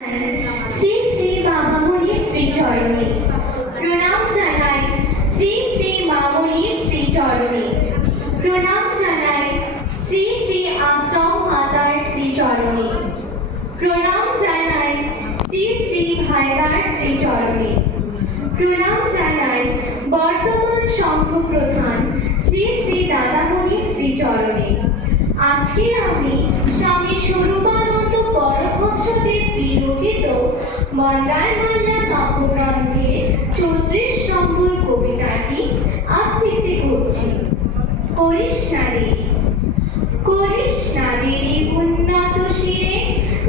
শ্রী শ্রী মামনির শ্রীচরণে প্রণাম জানাই। শ্রী শ্রী মামনির শ্রীচরণে প্রণাম জানাই। শ্রী শ্রী আশ্রম মাতার শ্রীচরণে প্রণাম জানাই। শ্রী শ্রী ভাইদার শ্রীচরণে প্রণাম জানাই। বর্তমান সংঘ প্রধান শ্রী শ্রী দাদামণির শ্রীচরণে আজকে আমি স্বামী স্বরূপানন্দ পরমহংসদেব বিরচিত মন্দারমালা কাব্যগ্রন্থের 34 নম্বর কবিতাটি আবৃত্তি করছি। করিস না দেরি, করিস না দেরি উন্নত শিরে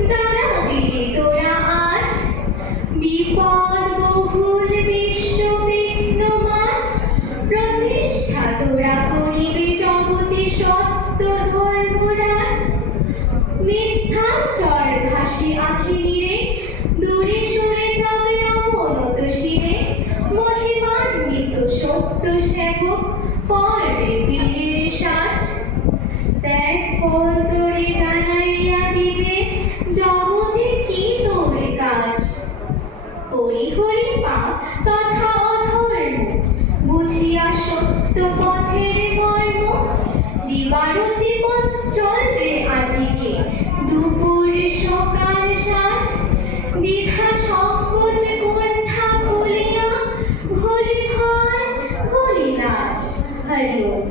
দাঁড়াবি তোরা আজ। বিপদ বহুল বিশ্ববিঘ্ন মাঝ প্রতিষ্ঠা তোরা করিবে জগতে সত্য ধর্মরাজ। মিথ্যাচর ঘাসি আখি নিরে দূরে সরে যাবে অবনত শিরে। মহিমান্বিত সত্য সেবক পড়বে বীরের সাজ। ত্যাগ ফল তোরে জানাইয়া দিবে জগতে কি তোর কাজ। হরি পাপ তথা অধর্ম বুঝিয়া সত্য পথের মর্ম। দিবারতি পথ চলবে আজিকে দুপুর সকাল সাজ। দ্বিধা সংকোচ কুণ্ঠা খুলিয়া হরি ভয় হরি লাজ। হরি ওম।